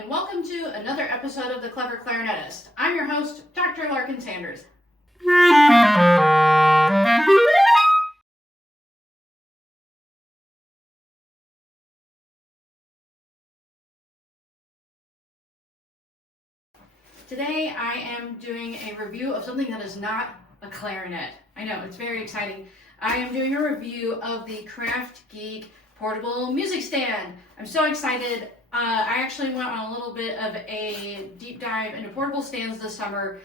and welcome to another episode of The Clever Clarinetist. I'm your host, Dr. Larkin Sanders. Today I am doing a review of something that is not a clarinet. I know, it's very exciting. I am doing a review of the KraftGeek Portable Music Stand. I'm so excited. I actually went on a little bit of a deep dive into portable stands this summer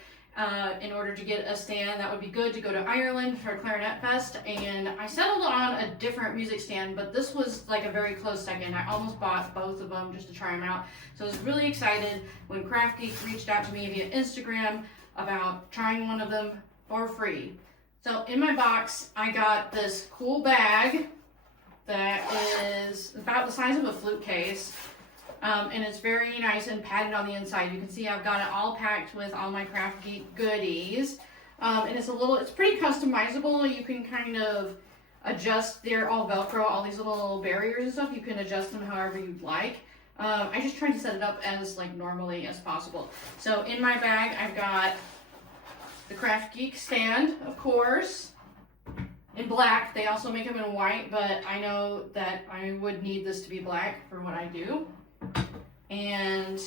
in order to get a stand that would be good to go to Ireland for Clarinet Fest, and I settled on a different music stand, but this was like a very close second. I almost bought both of them just to try them out, so I was really excited when KraftGeek reached out to me via Instagram about trying one of them for free. So in my box, I got this cool bag that is about the size of a flute case. And it's very nice and padded on the inside. You can see I've got it all packed with all my KraftGeek goodies. And it's pretty customizable. You can kind of adjust, they're all Velcro, all these little barriers and stuff. You can adjust them however you'd like. I just tried to set it up as like normally as possible. So in my bag, I've got the KraftGeek stand, of course, in black. They also make them in white, but I know that I would need this to be black for what I do. And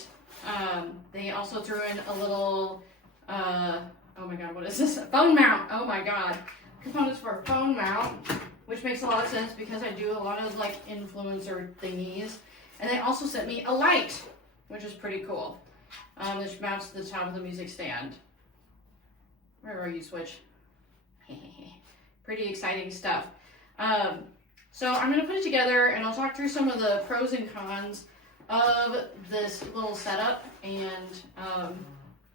they also threw in a little, oh my god, what is this? A phone mount. Oh my god. Components for a phone mount, which makes a lot of sense because I do a lot of like influencer thingies. And they also sent me a light, which is pretty cool, which mounts to the top of the music stand. Where are you, Switch? Pretty exciting stuff. So I'm going to put it together and I'll talk through some of the pros and cons of this little setup and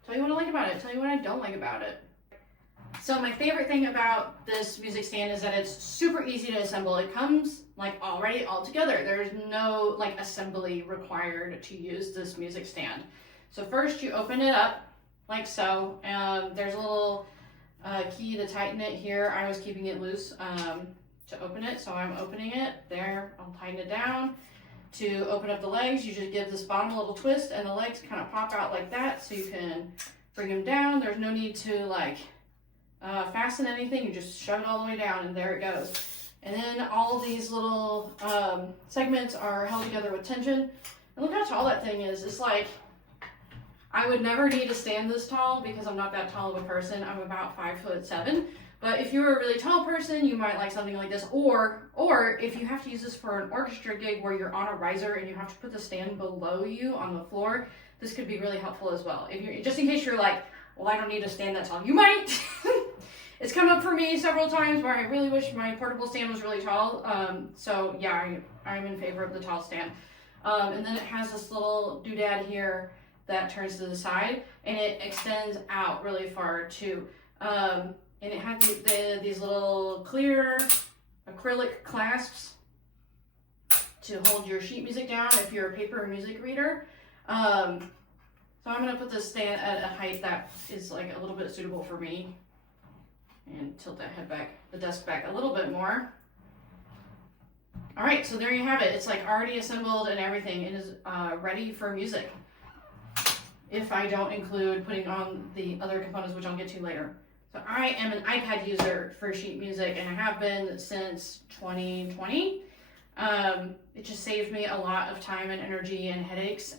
tell you what I like about it, tell you what I don't like about it. So my favorite thing about this music stand is that it's super easy to assemble. It comes like already all together. There's no like assembly required to use this music stand. So first you open it up like so. There's a little key to tighten it here. I was keeping it loose to open it, so I'm opening it. There, I'll tighten it down. To open up the legs, you just give this bottom a little twist and the legs kind of pop out like that so you can bring them down. There's no need to like fasten anything. You just shove it all the way down and there it goes. And then all these little segments are held together with tension. And look how tall that thing is. It's like, I would never need to stand this tall because I'm not that tall of a person. I'm about 5'7". But if you're a really tall person, you might like something like this. Or if you have to use this for an orchestra gig where you're on a riser and you have to put the stand below you on the floor, this could be really helpful as well. If you're, just in case you're like, well, I don't need to stand that tall. You might. It's come up for me several times where I really wish my portable stand was really tall. So yeah, I'm in favor of the tall stand. And then it has this little doodad here that turns to the side and it extends out really far too. And it has these little clear acrylic clasps to hold your sheet music down if you're a paper music reader. So I'm going to put this stand at a height that is like a little bit suitable for me. And tilt the desk back a little bit more. All right, so there you have it. It's like already assembled and everything. It is ready for music. If I don't include putting on the other components, which I'll get to later. So I am an iPad user for sheet music and I have been since 2020. It just saved me a lot of time and energy and headaches.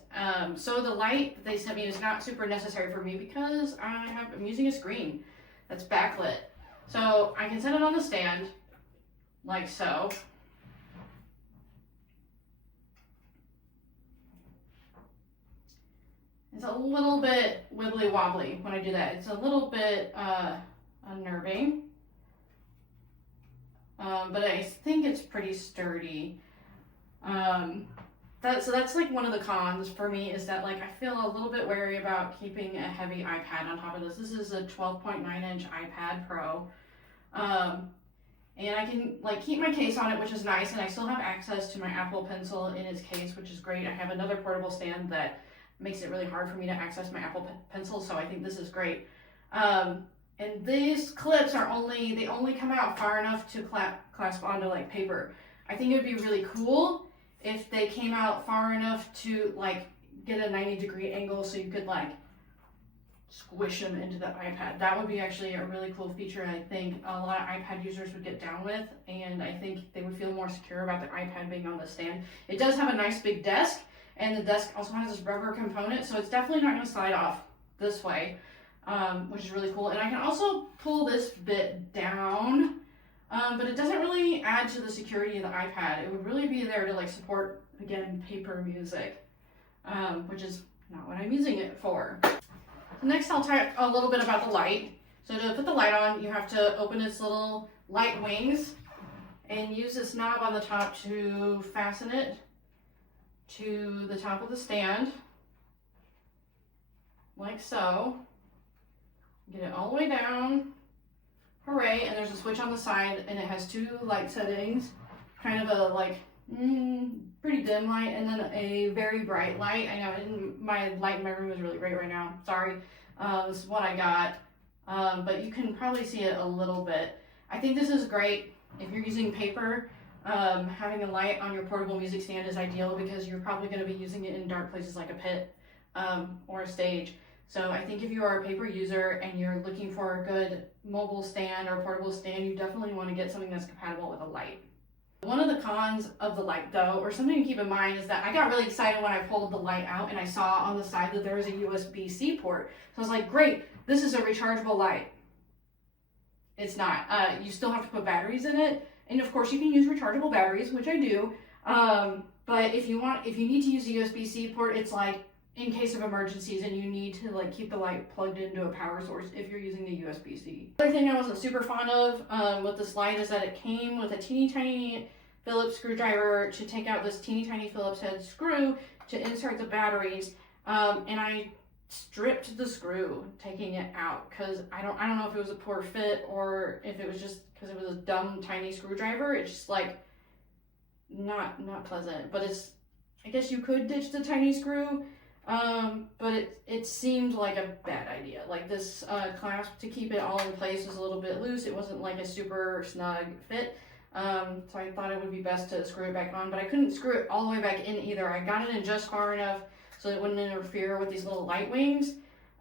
So the light they sent me is not super necessary for me because I'm using a screen that's backlit. So I can set it on the stand like so. It's a little bit wibbly wobbly when I do that. It's a little bit unnerving, but I think it's pretty sturdy. So that's like one of the cons for me is that like I feel a little bit wary about keeping a heavy iPad on top of this. This is a 12.9-inch iPad Pro. And I can like keep my case on it, which is nice, and I still have access to my Apple Pencil in its case, which is great. I have another portable stand that makes it really hard for me to access my Apple Pencil, so I think this is great. And these clips they only come out far enough to clasp onto like paper. I think it would be really cool if they came out far enough to like get a 90-degree angle so you could like squish them into the iPad. That would be actually a really cool feature I think a lot of iPad users would get down with, and I think they would feel more secure about the iPad being on the stand. It does have a nice big desk, and the desk also has this rubber component, so it's definitely not going to slide off this way, which is really cool. And I can also pull this bit down, but it doesn't really add to the security of the iPad. It would really be there to like support, again, paper music, which is not what I'm using it for. Next, I'll talk a little bit about the light. So to put the light on, you have to open its little light wings and use this knob on the top to fasten it to the top of the stand, like so. Get it all the way down. Hooray! And there's a switch on the side, and it has two light settings, kind of a like pretty dim light, and then a very bright light. I know my light in my room is really bright right now. Sorry, this is what I got, but you can probably see it a little bit. I think this is great if you're using paper. Having a light on your portable music stand is ideal because you're probably going to be using it in dark places like a pit or a stage. So I think if you are a paper user and you're looking for a good mobile stand or portable stand, you definitely want to get something that's compatible with a light. One of the cons of the light though, or something to keep in mind, is that I got really excited when I pulled the light out and I saw on the side that there was a USB-C port. So I was like, great, this is a rechargeable light. It's not. You still have to put batteries in it. And of course you can use rechargeable batteries, which I do. But if you need to use a USB-C port, it's like in case of emergencies and you need to like keep the light plugged into a power source if you're using the USB-C. Another thing I wasn't super fond of with this light is that it came with a teeny tiny Phillips screwdriver to take out this teeny tiny Phillips head screw to insert the batteries, and I stripped the screw taking it out because I don't know if it was a poor fit or if it was just because it was a dumb tiny screwdriver. It's just like not pleasant, but I guess you could ditch the tiny screw. But it seemed like a bad idea. Like this clasp to keep it all in place was a little bit loose. It wasn't like a super snug fit. So I thought it would be best to screw it back on, but I couldn't screw it all the way back in either. I got it in just far enough so it wouldn't interfere with these little light wings.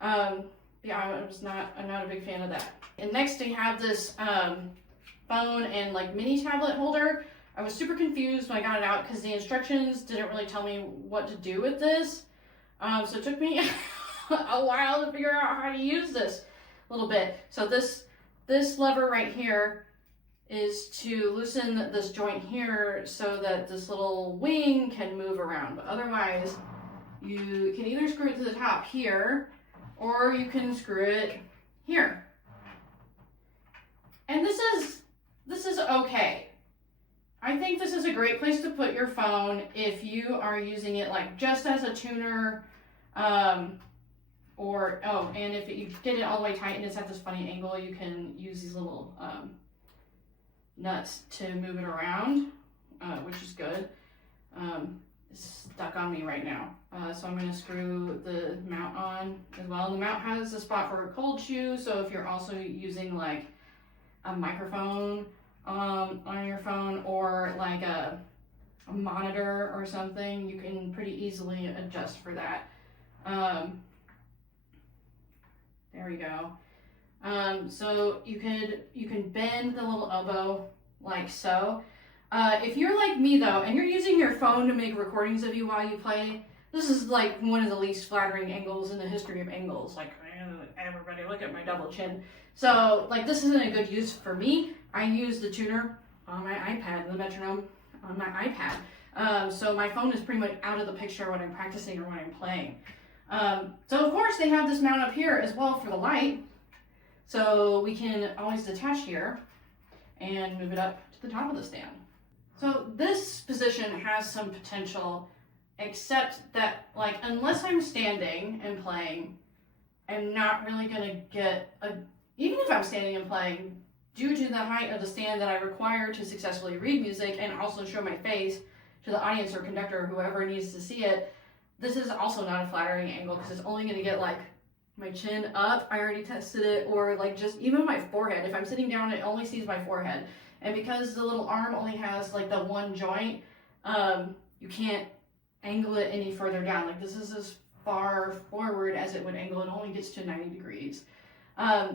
Yeah, I'm not a big fan of that. And next we have this phone and like mini tablet holder. I was super confused when I got it out because the instructions didn't really tell me what to do with this. So it took me a while to figure out how to use this a little bit. So this lever right here is to loosen this joint here so that this little wing can move around. But otherwise, you can either screw it to the top here, or you can screw it here. And this is okay. I think this is a great place to put your phone if you are using it like just as a tuner, and if you get it all the way tight and it's at this funny angle, you can use these little nuts to move it around, which is good. It's stuck on me right now, so I'm going to screw the mount on as well. The mount has a spot for a cold shoe, so if you're also using like a microphone on your phone or like a monitor or something, you can pretty easily adjust for that. There we go. So you can bend the little elbow like so. If you're like me though, and you're using your phone to make recordings of you while you play, this is like one of the least flattering angles in the history of angles. Like, everybody look at my double chin. So like this isn't a good use for me. I use the tuner on my iPad, the metronome on my iPad. So my phone is pretty much out of the picture when I'm practicing or when I'm playing. So of course they have this mount up here as well for the light. So we can always detach here and move it up to the top of the stand. So this position has some potential, except that like unless I'm standing and playing, I'm not really gonna get even if I'm standing and playing, due to the height of the stand that I require to successfully read music and also show my face to the audience or conductor or whoever needs to see it, this is also not a flattering angle because it's only gonna get like my chin up. I already tested it, or like just even my forehead. If I'm sitting down, it only sees my forehead. And because the little arm only has like the one joint, you can't angle it any further down. Like this is as far forward as it would angle. It only gets to 90 degrees.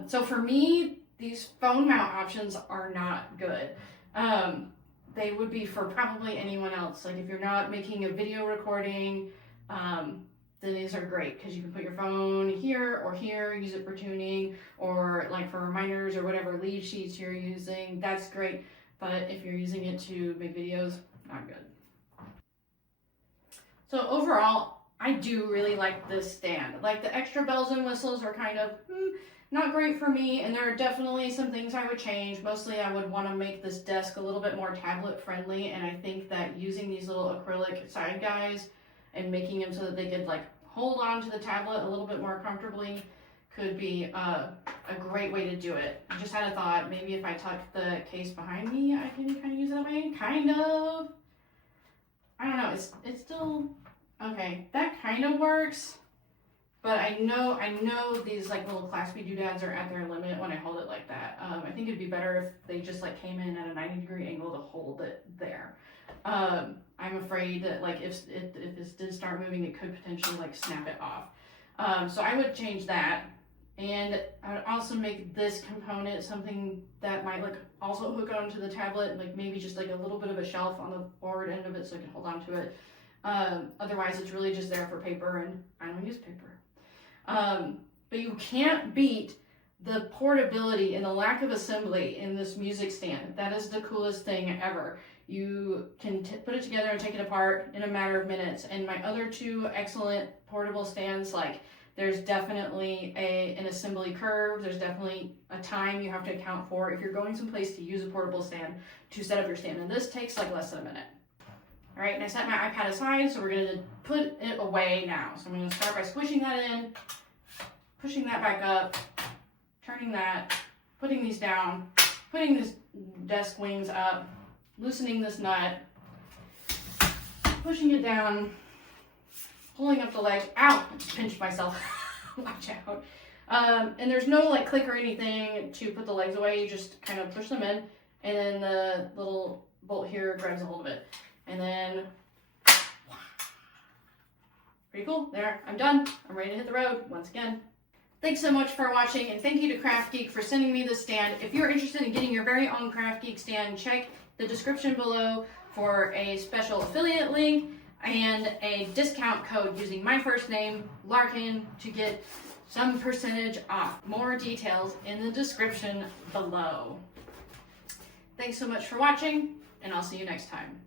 So for me, these phone mount options are not good. They would be for probably anyone else. Like if you're not making a video recording, then these are great because you can put your phone here or here, use it for tuning or like for reminders or whatever lead sheets you're using. That's great. But if you're using it to make videos, not good. So overall, I do really like this stand. Like the extra bells and whistles are kind of not great for me, and there are definitely some things I would change. Mostly I would want to make this desk a little bit more tablet friendly, and I think that using these little acrylic side guys and making them so that they could like hold on to the tablet a little bit more comfortably could be a great way to do it. I just had a thought, maybe if I tuck the case behind me, I can kind of use it that way, kind of. I don't know, it's still, okay, that kind of works. But I know these like little claspy doodads are at their limit when I hold it like that. I think it'd be better if they just like came in at a 90-degree angle to hold it there. I'm afraid that like if this did start moving, it could potentially like snap it off. So I would change that. And I would also make this component something that might like also hook onto the tablet, like maybe just like a little bit of a shelf on the forward end of it so I can hold on to it. Otherwise it's really just there for paper, and I don't use paper. But you can't beat the portability and the lack of assembly in this music stand. That is the coolest thing ever. You can put it together and take it apart in a matter of minutes. And my other two excellent portable stands, like there's definitely an assembly curve. There's definitely a time you have to account for if you're going someplace to use a portable stand to set up your stand. And this takes like less than a minute. All right, and I set my iPad aside, so we're gonna put it away now. So I'm gonna start by squishing that in, pushing that back up, turning that, putting these down, putting this desk wings up, loosening this nut, pushing it down, pulling up the legs. Ow! Pinched myself. Watch out. And there's no like click or anything to put the legs away. You just kind of push them in, and then the little bolt here grabs a hold of it. And then, pretty cool. There, I'm done. I'm ready to hit the road once again. Thanks so much for watching, and thank you to KraftGeek for sending me this stand. If you're interested in getting your very own KraftGeek stand, check the description below for a special affiliate link and a discount code using my first name, Larkin, to get some percentage off. More details in the description below. Thanks so much for watching, and I'll see you next time.